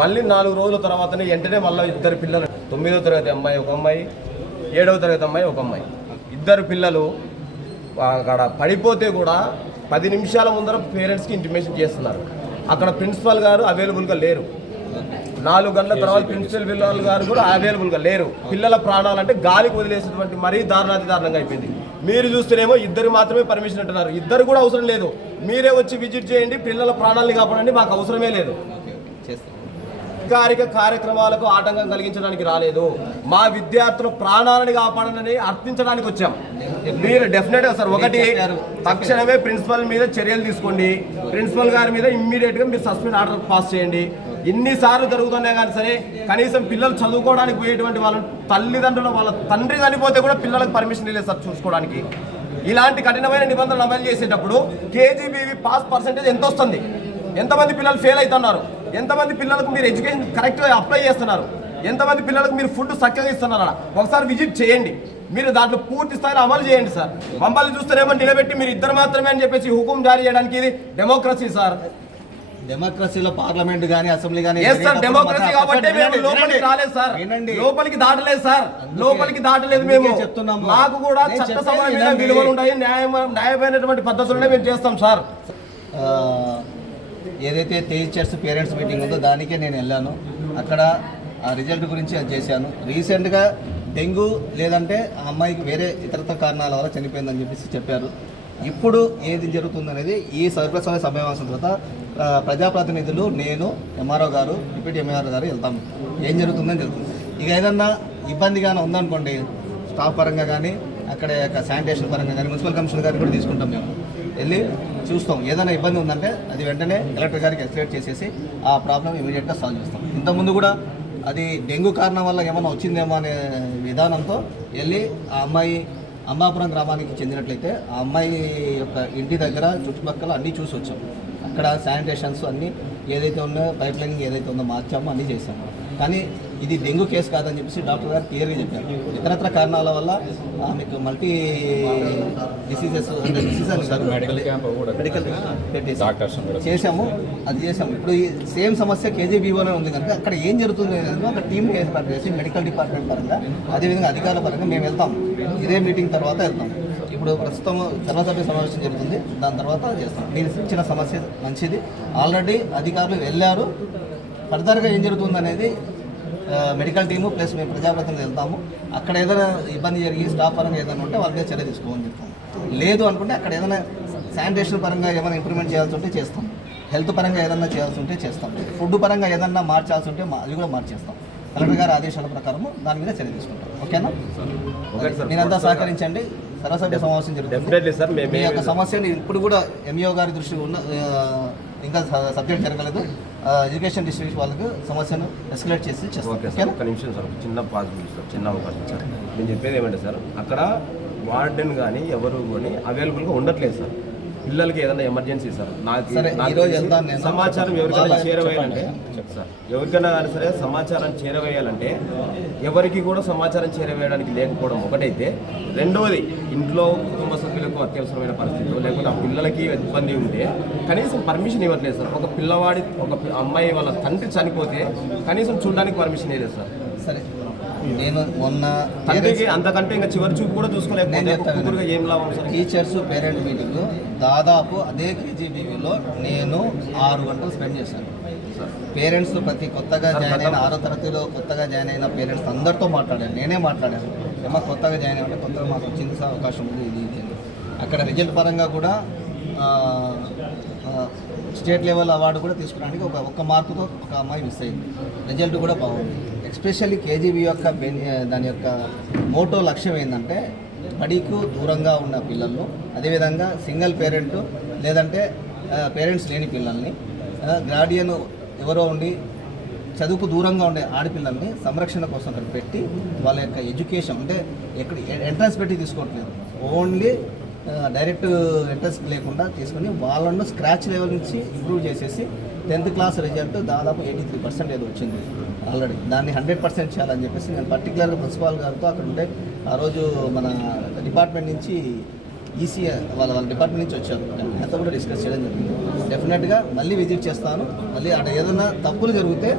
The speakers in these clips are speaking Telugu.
మళ్ళీ 4 రోజుల తర్వాతనే వెంటనే మళ్ళీ ఇద్దరు పిల్లలు 9వ తరగతి అమ్మాయి ఒక అమ్మాయి 7వ తరగతి అమ్మాయి ఒక అమ్మాయి ఇద్దరు పిల్లలు అక్కడ పడిపోతే కూడా 10 నిమిషాల ముందర పేరెంట్స్కి ఇంటిమేషన్ చేస్తున్నారు. అక్కడ ప్రిన్సిపల్ గారు అవైలబుల్గా లేరు. 4 గంటల తర్వాత ప్రిన్సిపల్ గారు కూడా అవైలబుల్గా లేరు. పిల్లల ప్రాణాలంటే గాలికి వదిలేసినటువంటి మరీ దారుణాతి దారుణంగా అయిపోయింది. మీరు చూస్తేనేమో ఇద్దరు మాత్రమే పర్మిషన్ అంటున్నారు. ఇద్దరు కూడా అవసరం లేదు, మీరే వచ్చి విజిట్ చేయండి, పిల్లల ప్రాణాలని కాపాడండి, మాకు అవసరమే లేదు. అధికారిక కార్యక్రమాలకు ఆటంకం కలిగించడానికి రాలేదు, మా విద్యార్థుల ప్రాణాలని కాపాడనని అర్థించడానికి వచ్చాం. మీరు డెఫినెట్గా సార్ ఒకటి తక్షణమే ప్రిన్సిపల్ మీద చర్యలు తీసుకోండి, ప్రిన్సిపల్ గారి మీద ఇమ్మీడియట్గా మీరు సస్పెండ్ ఆర్డర్ పాస్ చేయండి. ఎన్నిసార్లు జరుగుతున్నాయి కానీ సరే కనీసం పిల్లలు చదువుకోవడానికి పోయేటువంటి వాళ్ళ తల్లిదండ్రులు వాళ్ళ తండ్రి చనిపోతే కూడా పిల్లలకు పర్మిషన్ లేదు సార్ చూసుకోవడానికి. ఇలాంటి కఠినమైన నిబంధనలు అమలు చేసేటప్పుడు కేజీబీవీ పాస్ పర్సెంటేజ్ ఎంత వస్తుంది, ఎంతమంది పిల్లలు ఫెయిల్ అవుతున్నారు, ఎంతమంది పిల్లలకు మీరు ఎడ్యుకేషన్ కరెక్ట్గా అప్లై చేస్తున్నారు, ఎంతమంది పిల్లలకు మీరు ఫుడ్ చక్కగా ఇస్తున్నారా ఒకసారి విజిట్ చేయండి. మీరు దాంట్లో పూర్తి స్థాయిలో అమలు చేయండి సార్. మమ్మల్ని చూస్తేనేమో నిలబెట్టి మీరు ఇద్దరు మాత్రమే అని చెప్పేసి హుకుం జారీ చేయడానికి ఇది డెమోక్రసీ సార్. డెమోక్రసీలో పార్లమెంట్ కానీ అసెంబ్లీ కానీ డెమోక్రసీ కాబట్టి మేము లోపలికి రాలేదు సార్, లోపలికి దాటలేదు సార్, లోపలికి దాటలేదు మేము చెప్తున్నాము. మాకు కూడా చట్టసభ విలువలు ఉన్నాయి, న్యాయమైనటువంటి పద్ధతులనే మేము చేస్తాం సార్. ఏదైతే టీచర్స్ పేరెంట్స్ మీటింగ్ ఉందో దానికే నేను వెళ్ళాను. అక్కడ ఆ రిజల్ట్ గురించి అది చేశాను. రీసెంట్గా డెంగ్యూ లేదంటే ఆ అమ్మాయికి వేరే ఇతరత్ర కారణాల వల్ల చనిపోయిందని చెప్పేసి చెప్పారు. ఇప్పుడు ఏది జరుగుతుందనేది ఈ సర్వసభ సమావేశం తర్వాత ప్రజాప్రతినిధులు, నేను, ఎంఆర్ఓ గారు, డిప్యూటీ ఎంఆర్ఓ గారు వెళ్తాము. ఏం జరుగుతుందని జరుగుతుంది. ఇక ఏదన్నా ఇబ్బందిగానే ఉందనుకోండి, స్టాఫ్ పరంగా కానీ అక్కడ శానిటేషన్ పరంగా కానీ మున్సిపల్ కమిషనర్ గారిని కూడా తీసుకుంటాం. మేము వెళ్ళి చూస్తాం. ఏదైనా ఇబ్బంది ఉందంటే అది వెంటనే కలెక్టర్ గారికి ఎస్కలేట్ చేసేసి ఆ ప్రాబ్లం ఇమీడియట్గా సాల్వ్ చేస్తాం. ఇంతకుముందు కూడా అది డెంగ్యూ కారణం వల్ల ఏమైనా వచ్చిందేమో అనే విధానంతో వెళ్ళి ఆ అమ్మాయి అంబాపురం గ్రామానికి చెందినట్లయితే ఆ అమ్మాయి యొక్క ఇంటి దగ్గర చుట్టుపక్కల అన్నీ చూసి వచ్చాం. అక్కడ శానిటేషన్స్ అన్నీ ఏదైతే ఉన్నాయో పైప్ లైనింగ్ ఏదైతే ఉందో మార్చామో అన్నీ చేశాము. కానీ ఇది డెంగ్యూ కేసు కాదని చెప్పేసి డాక్టర్ గారు క్లియర్గా చెప్పారు. ఇతరత్ర కారణాల వల్ల మీకు మల్టీ డిసీజెస్ మెడికల్ చేసాము, అది చేసాము. ఇప్పుడు ఈ సేమ్ సమస్య కేజీబీఓనే ఉంది కనుక అక్కడ ఏం జరుగుతుంది అనేది ఒక టీమ్ ఏర్పాటు చేసి మెడికల్ డిపార్ట్మెంట్ పరంగా అదేవిధంగా అధికారుల పరంగా మేము వెళ్తాం. ఇదే మీటింగ్ తర్వాత వెళ్తాం. ఇప్పుడు ప్రస్తుతం సర్వసభ్య సమావేశం జరుగుతుంది, దాని తర్వాత చేస్తాం. మీరు ఇచ్చిన సమస్య మంచిది, ఆల్రెడీ అధికారులు వెళ్ళారు. ఫర్దర్గా ఏం జరుగుతుంది అనేది మెడికల్ టీము ప్లస్ మేము ప్రజాప్రతినిధులు వెళ్తాము. అక్కడ ఏదైనా ఇబ్బంది జరిగి స్టాఫ్ పరంగా ఏదైనా ఉంటే వాళ్ళ మీద చర్య తీసుకోమని చెప్తాం. లేదు అనుకుంటే అక్కడ ఏదైనా శానిటేషన్ పరంగా ఏమైనా ఇంప్రూవ్మెంట్ చేయాల్సి ఉంటే చేస్తాం, హెల్త్ పరంగా ఏదన్నా చేయాల్సి ఉంటే చేస్తాం, ఫుడ్ పరంగా ఏదన్నా మార్చాల్సి ఉంటే అది కూడా మార్చేస్తాం. కలెక్టర్ గారి ఆదేశాల ప్రకారము దాని మీద చర్య తీసుకుంటాం. ఓకేనా? మీరంతా సహకరించండి. సరసభ్య సమావేశం జరుగుతుంది. మీ యొక్క సమస్యను ఇప్పుడు కూడా ఎంఈఓ గారి దృష్టి ఉన్న ఇంకా సబ్జెక్ట్ జరగలేదు. ఎడ్యుకేషన్ డిస్ట్రిక్ట్ వాళ్ళకి సమస్యను ఎస్కలేట్ చేసి చేస్తాం. ఒక నిమిషం సార్, చిన్న పాజిబుల్ సార్, చిన్న అవకాశం సార్. నేను చెప్పేది ఏమంటే సార్, అక్కడ వార్డెన్ కానీ ఎవరు కానీ అవైలబుల్గా ఉండట్లేదు సార్. పిల్లలకి ఏదైనా ఎమర్జెన్సీ సార్, సమాచారం ఎవరికైనా చేరవేయాలంటే సార్, ఎవరికైనా కానీ సరే సమాచారం చేరవేయాలంటే ఎవరికి కూడా సమాచారం చేరవేయడానికి లేకపోవడం ఒకటైతే, రెండవది ఇంట్లో కుటుంబ సభ్యులకు అత్యవసరమైన పరిస్థితులు లేకపోతే ఆ పిల్లలకి ఇబ్బంది ఉంటే కనీసం పర్మిషన్ ఇవ్వట్లేదు సార్. ఒక అమ్మాయి వాళ్ళ తండ్రి చనిపోతే కనీసం చూడడానికి పర్మిషన్ ఇవ్వలేదు సార్. సరే, నేను మొన్న తండ్రికి అంతకంటే ఇంకా చివరి చూపు కూడా చూసుకోలేకపోతే ఏం లాభం సార్. టీచర్స్ పేరెంట్ మీటింగ్ దాదాపు అదే కేజీబీవీలో నేను 6 గంటలు స్పెండ్ చేశాను. పేరెంట్స్ ప్రతి కొత్తగా జాయిన్ అయిన 6వ తరగతిలో కొత్తగా జాయిన్ అయిన పేరెంట్స్ అందరితో మాట్లాడాను, నేనే మాట్లాడాను. ఏమో కొత్తగా జాయిన్ అయ్యంటే కొత్తగా మాకు వచ్చింది సార్, అవకాశం ఉంది ఇది ఇది అని. అక్కడ రిజల్ట్ పరంగా కూడా స్టేట్ లెవెల్ అవార్డు కూడా తీసుకోవడానికి ఒక్క మార్కుతో ఒక అమ్మాయి మిస్ అయింది. రిజల్ట్ కూడా బాగుంది. ఎస్పెషల్లీ కేజీబీ యొక్క దాని యొక్క మోటో లక్ష్యం ఏంటంటే బడికు దూరంగా ఉన్న పిల్లలను, అదేవిధంగా సింగిల్ పేరెంట్ లేదంటే పేరెంట్స్ లేని పిల్లల్ని, గార్డియన్ ఎవరో ఉండి చదువుకు దూరంగా ఉండే ఆడపిల్లల్ని సంరక్షణ కోసం అక్కడ పెట్టి వాళ్ళ యొక్క ఎడ్యుకేషన్ అంటే ఎక్కడ ఎంట్రన్స్ పెట్టి తీసుకోవట్లేదు, ఓన్లీ డైరెక్ట్ ఎంట్రన్స్ లేకుండా తీసుకొని వాళ్ళను స్క్రాచ్ లెవెల్ నుంచి ఇంప్రూవ్ చేసేసి 10th క్లాస్ రిజల్ట్ దాదాపు 83% ఏదో వచ్చింది ఆల్రెడీ. దాన్ని 100% చేయాలని చెప్పేసి నేను పర్టికులర్గా ప్రిన్సిపాల్ గారితో అక్కడ ఉంటే ఆ రోజు మన డిపార్ట్మెంట్ నుంచి ఈసీ వాళ్ళ డిపార్ట్మెంట్ నుంచి వచ్చారు, అంతా కూడా డిస్కస్ చేయడం జరిగింది. డెఫినెట్గా మళ్ళీ విజిట్ చేస్తాను. మళ్ళీ అక్కడ ఏదైనా తప్పులు జరిగితే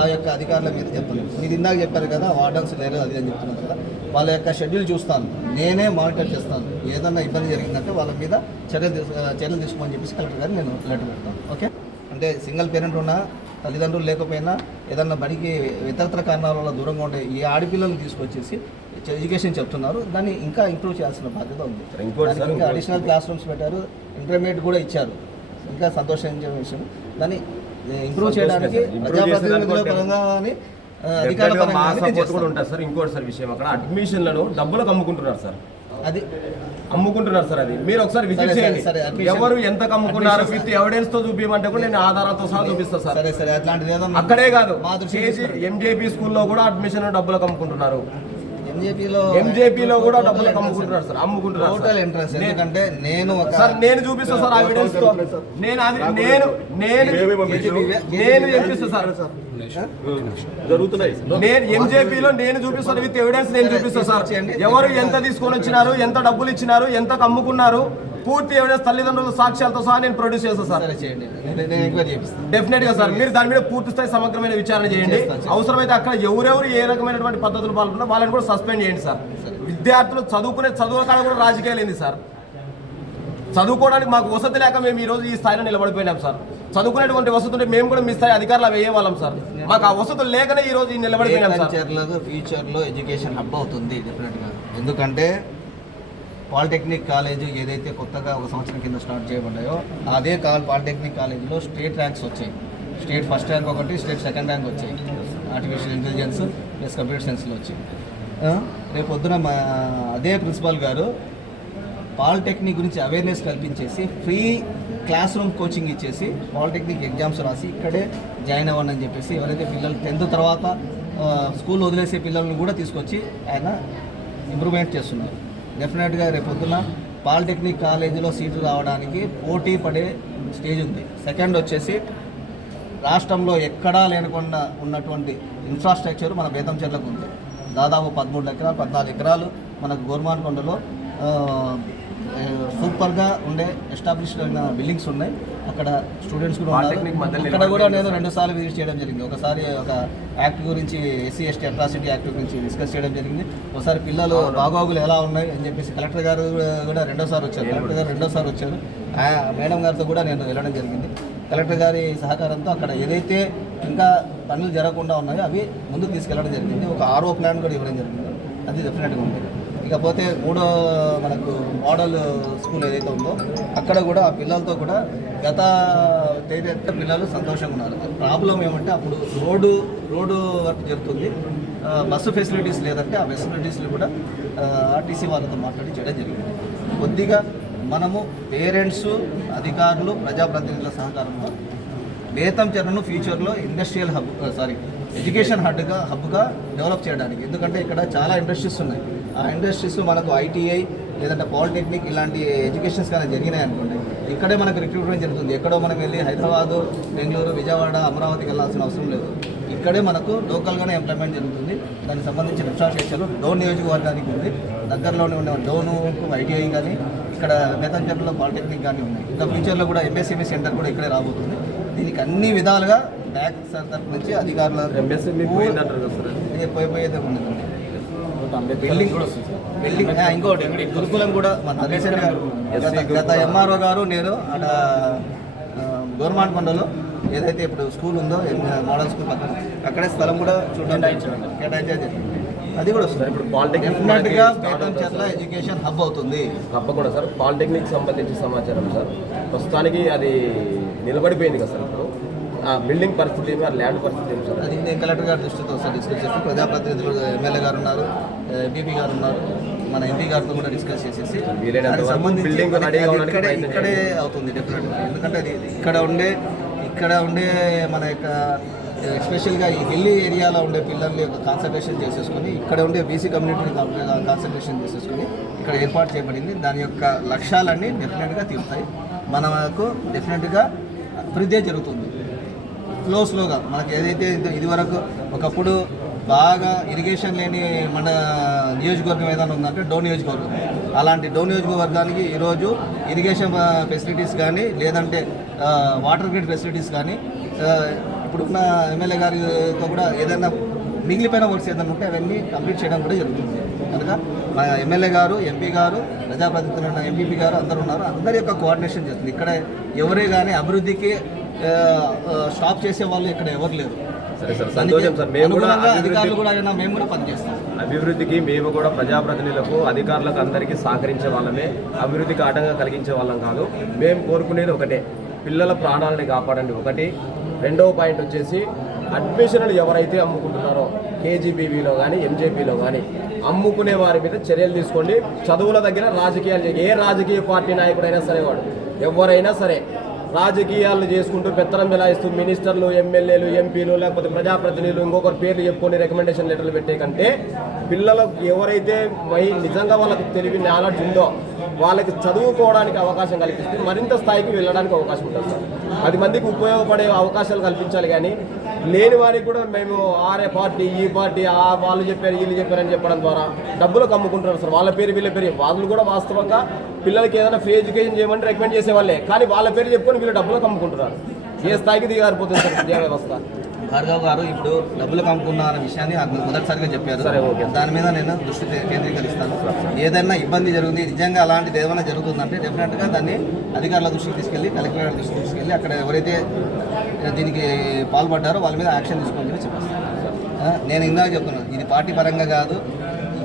ఆ యొక్క అధికారుల మీద చెప్తాను. మీరు ఇందాక చెప్పారు కదా వార్డన్స్ లేరు అది అని చెప్తున్నారు కదా, వాళ్ళ యొక్క షెడ్యూల్ చూస్తాను, నేనే మానిటర్ చేస్తాను. ఏదన్నా ఇబ్బంది జరిగిందంటే వాళ్ళ మీద చర్యలు తీసుకోమని చెప్పేసి కలెక్టర్ గారు నేను లెటర్ పెడతాను. ఓకే, అంటే సింగిల్ పేరెంట్ ఉన్నా తల్లిదండ్రులు లేకపోయినా ఏదన్నా బడికి ఇతరత్ర కారణాల వల్ల దూరంగా ఉండే ఈ ఆడపిల్లలను తీసుకొచ్చేసి ఎడ్యుకేషన్ చెప్తున్నారు. దాన్ని ఇంకా ఇంప్రూవ్ చేయాల్సిన బాధ్యత ఉంది. ఇంకా అడిషనల్ క్లాస్ రూమ్స్ పెట్టారు, ఇంటర్మీడియట్ కూడా ఇచ్చారు. ఇంకా సంతోషించే విషయం. దాన్ని ఇంప్రూవ్ చేయడానికి ప్రజాప్రతినిధుల పరంగా కానీ అధికారుల పరంగా కూడా ఉంటారు సార్. ఇంకోటి సార్ విషయం, అక్కడ అడ్మిషన్లను డబ్బులకు అమ్ముకుంటున్నారు సార్. అది అమ్ముకుంటున్నారు సార్. అది మీరు ఒకసారి విజిట్ చేయండి. ఎవరు ఎంత అమ్ముకున్నారు విత్ ఎవిడెన్స్ తో చూపించమంటే కూడా నేను ఆధారాలతో సహా చూపిస్తాను సార్. సరే అట్లాంటిది ఏదో అక్కడే కాదు, ఎంజేపీ స్కూల్లో కూడా అడ్మిషన్ డబ్బులకు అమ్ముకుంటున్నారు. ఎంజేపీలో కూడా డబ్బులకు అమ్ముకుంటున్నారు సార్. అమ్ముకుంటున్నారు టోటల్ ఎంట్రన్స్. ఎందుకంటే నేను సార్ నేను చూపిస్తాను సార్ ఆ ఎవిడెన్స్ తో. నేను చూపిస్తాను సార్. నేను ఎంజేపీలో నేను చూపిస్తాను విత్ ఎవిడెన్స్. నేను చూపిస్తాను సార్. ఎవరు ఎంత తీసుకొని వచ్చినారు, ఎంత డబ్బులు ఇచ్చినారు, ఎంత అమ్ముకున్నారు, పూర్తి ఎవిడెన్స్ తల్లిదండ్రుల సాక్ష్యాలతో సహా నేను ప్రొడ్యూస్ చేస్తాను సార్. డెఫినెట్ గా సార్. మీరు దాని మీద పూర్తి స్థాయి సమగ్రమైన విచారణ చేయండి. అవసరమైతే అక్కడ ఎవరెవరు ఏ రకమైనటువంటి పద్ధతులు పాల్గొన్నా వాళ్ళని కూడా సస్పెండ్ చేయండి సార్. విద్యార్థులు చదువుకునే చదువుల కాడ కూడా రాజకీయాలు ఏంది సార్? చదువుకోవడానికి మాకు వసతి లేక మేము ఈ రోజు ఈ స్థాయిలో నిలబడిపోయినాం సార్. చదువుకునేటువంటి వసతులు మేము కూడా మీ స్థాయి అధికారులు వేయవాళ్ళం సార్. మాకు ఆ వసతులు లేకనే ఈ రోజు నిలబడిపోయినాం సార్. ఫ్యూచర్లో ఎడ్యుకేషన్ హబ్ అవుతుంది డెఫినెట్గా. ఎందుకంటే పాలిటెక్నిక్ కాలేజ్ ఏదైతే కొత్తగా ఒక సంవత్సరం కింద స్టార్ట్ చేయబడ్డాయో అదే పాలిటెక్నిక్ కాలేజీలో స్టేట్ ర్యాంక్స్ వచ్చాయి. స్టేట్ ఫస్ట్ ర్యాంక్ ఒకటి, స్టేట్ సెకండ్ ర్యాంక్ వచ్చాయి. ఆర్టిఫిషియల్ ఇంటెలిజెన్స్ ప్లస్ కంప్యూటర్ సైన్స్లో వచ్చాయి. రేపు పొద్దున అదే ప్రిన్సిపాల్ గారు పాలిటెక్నిక్ గురించి అవేర్నెస్ కల్పించేసి ఫ్రీ క్లాస్ రూమ్ కోచింగ్ ఇచ్చేసి పాలిటెక్నిక్ ఎగ్జామ్స్ రాసి ఇక్కడే జాయిన్ అవ్వండి అని చెప్పేసి ఎవరైతే పిల్లలు 10th తర్వాత స్కూల్ వదిలేసే పిల్లల్ని కూడా తీసుకొచ్చి ఆయన ఇంప్రూవ్మెంట్ చేస్తున్నారు. డెఫినెట్గా రేపొద్దున పాలిటెక్నిక్ కాలేజీలో సీట్లు రావడానికి పోటీ పడే స్టేజ్ ఉంది. సెకండ్ వచ్చేసి రాష్ట్రంలో ఎక్కడా లేకుండా ఉన్నటువంటి ఇన్ఫ్రాస్ట్రక్చర్ మన బేతంచెర్లకు ఉంది. దాదాపు 13 ఎకరాలు 14 ఎకరాలు మనకు గోర్మాన్కొండలో సూపర్గా ఉండే ఎస్టాబ్లిష్డ్ అయిన బిల్డింగ్స్ ఉన్నాయి. అక్కడ స్టూడెంట్స్ కూడా ఉన్నారు. అక్కడ కూడా నేను 2 సార్లు విజిట్ చేయడం జరిగింది. ఒకసారి ఒక యాక్ట్ గురించి SC ST అట్రాసిటీ యాక్ట్ గురించి డిస్కస్ చేయడం జరిగింది. ఒకసారి పిల్లలు బాగోగులు ఎలా ఉన్నాయి అని చెప్పేసి కలెక్టర్ గారు కూడా 2వ సారి వచ్చారు. కలెక్టర్ గారు 2వ సారి వచ్చారు. మేడం గారితో కూడా నేను వెళ్ళడం జరిగింది. కలెక్టర్ గారి సహకారంతో అక్కడ ఏదైతే ఇంకా పనులు జరగకుండా ఉన్నాయో అవి ముందుకు తీసుకెళ్ళడం జరిగింది. ఒక RO ప్లాన్ కూడా ఇవ్వడం జరిగింది. అది డెఫినెట్గా ఉంది. ఇకపోతే 3వ మనకు మోడల్ స్కూల్ ఏదైతే ఉందో అక్కడ కూడా ఆ పిల్లలతో కూడా గత పిల్లలు సంతోషంగా ఉన్నారు. ప్రాబ్లం ఏమంటే అప్పుడు రోడ్డు వర్క్ జరుగుతుంది, బస్సు ఫెసిలిటీస్ లేదంటే ఆ ఫెసిలిటీస్లు కూడా RTC వాళ్ళతో మాట్లాడి చేయడం జరిగింది. కొద్దిగా మనము పేరెంట్స్, అధికారులు, ప్రజాప్రతినిధుల సహకారంతో బేతంచెర్లను ఫ్యూచర్లో ఇండస్ట్రియల్ ఎడ్యుకేషన్ హబ్గా డెవలప్ చేయడానికి. ఎందుకంటే ఇక్కడ చాలా ఇండస్ట్రీస్ ఉన్నాయి. ఆ ఇండస్ట్రీస్ మనకు ITI లేదంటే పాలిటెక్నిక్ ఇలాంటి ఎడ్యుకేషన్స్ కానీ జరిగినాయి అనుకోండి, ఇక్కడే మనకు రిక్రూట్మెంట్ జరుగుతుంది. ఎక్కడో మనం వెళ్ళి హైదరాబాదు, బెంగళూరు, విజయవాడ, అమరావతికి వెళ్ళాల్సిన అవసరం లేదు. ఇక్కడే మనకు లోకల్గానే ఎంప్లాయ్మెంట్ జరుగుతుంది. దానికి సంబంధించిన ఇన్ఫ్రాస్ట్రక్చర్ డోన్ నియోజకవర్గానికి ఉంది. దగ్గరలోనే ఉన్న డోను ITI కానీ ఇక్కడ బేతంచెర్లలో పాలిటెక్నిక్ కానీ ఉన్నాయి. ఇంకా ఫ్యూచర్లో కూడా MSME సెంటర్ కూడా ఇక్కడే రాబోతుంది. దీనికి అన్ని విధాలుగా బ్యాక్ తరఫు నుంచి అధికారుల పోయేదే ఉండదు. బిల్డింగ్ ఇంకోటి గురుకులం కూడా మన రీసెంట్గా గత MRO గారు నేను అక్కడ గోర్మాన్కొండలో ఏదైతే ఇప్పుడు స్కూల్ ఉందో మోడల్ స్కూల్ పక్కన అక్కడే స్థలం కూడా కేటాయించే అది కూడా వస్తుంది. ఇప్పుడు పాలిటెక్నిక్గా బేతంచెర్ల ఎడ్యుకేషన్ హబ్ అవుతుంది. తప్పకుండా సార్. పాలిటెక్నిక్ సంబంధించి సమాచారం సార్ ప్రస్తుతానికి అది నిలబడిపోయింది కదా సార్. ఇప్పుడు ఆ బిల్డింగ్ పరిస్థితి ఏమి, ఆ ల్యాండ్ పరిస్థితి ఏమి సార్? అది నేను కలెక్టర్ గారి దృష్టితో సార్ డిస్కస్ చేస్తాను. ప్రజాప్రతినిధులు MLA గారు ఉన్నారు, BP గారు ఉన్నారు, మన MP గారితో కూడా డిస్కస్ చేసేసి ఇక్కడే అవుతుంది డెఫినెట్గా. ఎందుకంటే అది ఇక్కడ ఉండే మన యొక్క ఎస్పెషల్గా ఈ ఢిల్లీ ఏరియాలో ఉండే పిల్లల్ని కాన్సన్ట్రేషన్ చేసేసుకొని ఇక్కడ ఉండే BC కమ్యూనిటీని కాన్సన్ట్రేషన్ చేసేసుకొని ఇక్కడ ఏర్పాటు చేయబడింది. దాని యొక్క లక్ష్యాలన్నీ డెఫినెట్గా తీరుతాయి. మనకు డెఫినెట్గా అభివృద్ధి జరుగుతుంది స్లోగా. మనకి ఏదైతే ఇదివరకు ఒకప్పుడు బాగా ఇరిగేషన్ లేని మన నియోజకవర్గం ఏదైనా ఉందంటే డోన్ నియోజకవర్గం. అలాంటి డోన్ నియోజకవర్గానికి ఈరోజు ఇరిగేషన్ ఫెసిలిటీస్ కానీ లేదంటే వాటర్ గ్రిడ్ ఫెసిలిటీస్ కానీ ఇప్పుడున్న ఎమ్మెల్యే గారితో కూడా ఏదైనా మిగిలిపోయిన వర్క్స్ ఏదైనా ఉంటే అవన్నీ కంప్లీట్ చేయడం కూడా జరుగుతుంది. కనుక మా ఎమ్మెల్యే గారు, ఎంపీ గారు, ప్రజాప్రతినిధులు ఉన్న ఎంపీపీ గారు అందరూ ఉన్నారు. అందరి యొక్క కోఆర్డినేషన్ చేస్తుంది. ఇక్కడ ఎవరే కానీ అభివృద్ధికి స్టాప్ చేసే వాళ్ళు ఇక్కడ ఎవరు లేరు. సరే సార్, సంతోషం సార్. మేము కూడా అధికారులు కూడా మేము కూడా పనిచేస్తాం. అభివృద్ధికి మేము కూడా ప్రజాప్రతినిధులకు, అధికారులకు అందరికీ సహకరించే వాళ్ళమే, అభివృద్ధికి ఆటంకం కలిగించే వాళ్ళం కాదు. మేము కోరుకునేది ఒకటే, పిల్లల ప్రాణాలని కాపాడండి ఒకటి. రెండవ పాయింట్ వచ్చేసి అడ్మిషన్లు ఎవరైతే అమ్ముకుంటున్నారో కేజీబీవీలో కానీ ఎంజేపీలో కానీ అమ్ముకునే వారి మీద చర్యలు తీసుకోండి. చదువుల దగ్గర రాజకీయాలు ఏ రాజకీయ పార్టీ నాయకుడైనా సరే, వాడు ఎవరైనా సరే రాజకీయాలు చేసుకుంటూ పెత్తనం మిలాయిస్తూ మినిస్టర్లు, ఎమ్మెల్యేలు, ఎంపీలు లేకపోతే ప్రజాప్రతినిధులు ఇంకొకరి పేర్లు చెప్పుకొని రికమెండేషన్ లెటర్లు పెట్టే కంటే పిల్లలకు ఎవరైతే నిజంగా వాళ్ళకి తెలివి నాలెడ్జ్ ఉందో వాళ్ళకి చదువుకోవడానికి అవకాశం కల్పిస్తే మరింత స్థాయికి వెళ్ళడానికి అవకాశం ఉంటుంది సార్. 10 మందికి ఉపయోగపడే అవకాశాలు కల్పించాలి. కానీ లేని వారికి కూడా మేము ఆరే పార్టీ, ఈ పార్టీ, వాళ్ళు చెప్పారు వీళ్ళు చెప్పారని చెప్పడం ద్వారా డబ్బులకు అమ్ముకుంటున్నారు సార్. వాళ్ళ పేరు వీళ్ళ పేరు వాళ్ళు కూడా వాస్తవంగా పిల్లలకి ఏదైనా ఫ్రీ ఎడ్యుకేషన్ చేయమని రికమెండ్ చేసేవాళ్ళే, కానీ వాళ్ళ పేరు చెప్పుకొని వీళ్ళు డబ్బులకు అమ్ముకుంటున్నారు. ఏ స్థాయికి దిగారిపోతుంది సార్ విద్యా వ్యవస్థ. భార్గవ్ గారు ఇప్పుడు డబ్బులు కమ్ముకున్న అనే విషయాన్ని మొదటిసారిగా చెప్పారు. సరే, ఓకే. దాని మీద నేను దృష్టి కేంద్రీకరిస్తాను. ఏదైనా ఇబ్బంది జరుగుతుంది, నిజంగా అలాంటిది ఏదైనా జరుగుతుందంటే డెఫినెట్గా దాన్ని అధికారుల దృష్టికి తీసుకెళ్ళి, కలెక్టర్ గారి దృష్టికి తీసుకెళ్ళి అక్కడ ఎవరైతే దీనికి పాల్పడ్డారో వాళ్ళ మీద యాక్షన్ తీసుకోవాలని చెప్పేస్తాను. నేను ఇందాక చెప్తున్నాను, ఇది పార్టీ పరంగా కాదు,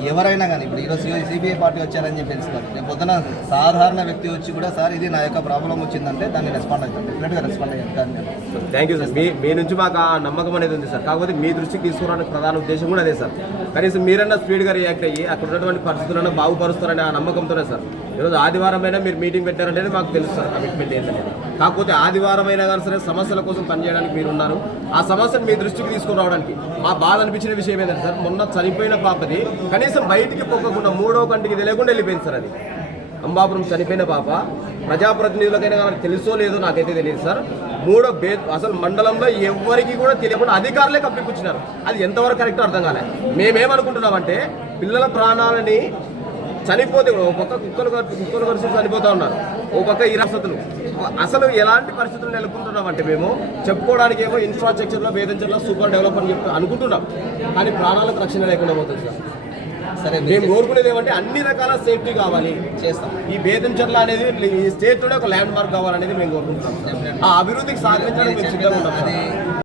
ఎవరైనా కానీ ఇప్పుడు ఈరోజు సిపిఐ పార్టీ వచ్చారని చెప్పి తెలుసుకోవాలి. రేపు పొద్దున సాధారణ వ్యక్తి వచ్చి కూడా సార్ ఇది నా యొక్క ప్రాబ్లం వచ్చిందంటే దాన్ని రెస్పాండ్ అవుతాను, డెఫినెట్గా రెస్పాండ్ అవుతాను నేను. Thank you sir. మీ నుంచి మాకు ఆ నమ్మకం అనేది ఉంది సార్. కాకపోతే మీ దృష్టికి తీసుకురావడానికి ప్రధాన ఉద్దేశం కూడా అదే సార్. కనీసం మీరన్నా స్పీడ్గా రియాక్ట్ అయ్యి అక్కడ ఉన్నటువంటి పరిస్థితులను బాగుపరుస్తారనే ఆ నమ్మకంతోనే సార్. ఈరోజు ఆదివారం అయినా మీరు మీటింగ్ పెట్టారంటేనే మాకు తెలుసు సార్ కమిట్మెంట్ ఏంటనేది. కాకపోతే ఆదివారం అయినా కానీ సరే సమస్యల కోసం పనిచేయడానికి మీరు ఉన్నారు. ఆ సమస్యను మీ దృష్టికి తీసుకురావడానికి మా బాధ అనిపించిన విషయం ఏంటంటే సార్, మొన్న చనిపోయిన పాపది కనీసం బయటికి పొక్కకుండా 3వ కంటికి తెలియకుండా వెళ్ళిపోయింది సార్. అది అంబాపురం చనిపోయిన పాప. ప్రజాప్రతినిధులకైనా కానీ తెలుసో లేదో నాకైతే తెలియదు సార్. అసలు మండలంలో ఎవరికి కూడా తెలియకుండా అధికారులే కప్పిపుచ్చినారు. అది ఎంతవరకు కరెక్టో అర్థం కాలే. మేమేమనుకుంటున్నామంటే పిల్లల ప్రాణాలని చనిపోతే ఒక పక్క కుక్కలు కరిసి చనిపోతూ ఉన్నారు, ఓ పక్క ఈ పరిస్థితులు. అసలు ఎలాంటి పరిస్థితులు నెలకొంటున్నామంటే మేము చెప్పుకోవడానికి ఏమో ఇన్ఫ్రాస్ట్రక్చర్లో వేధించడంలో సూపర్ డెవలప్ అని చెప్పి అనుకుంటున్నాం, కానీ ప్రాణాలకు రక్షణ లేకుండా పోతుంది సార్. సరే, మేము కోరుకునేది ఏమంటే అన్ని రకాల సేఫ్టీ కావాలి చేస్తాం. ఈ బేదంచర్ల అనేది ఈ స్టేట్లోనే ఒక ల్యాండ్ మార్క్ కావాలనేది మేము కోరుకుంటున్నాం. ఆ అభివృద్ధికి సహకరించడానికి మేము సిద్ధంగా ఉన్నాం.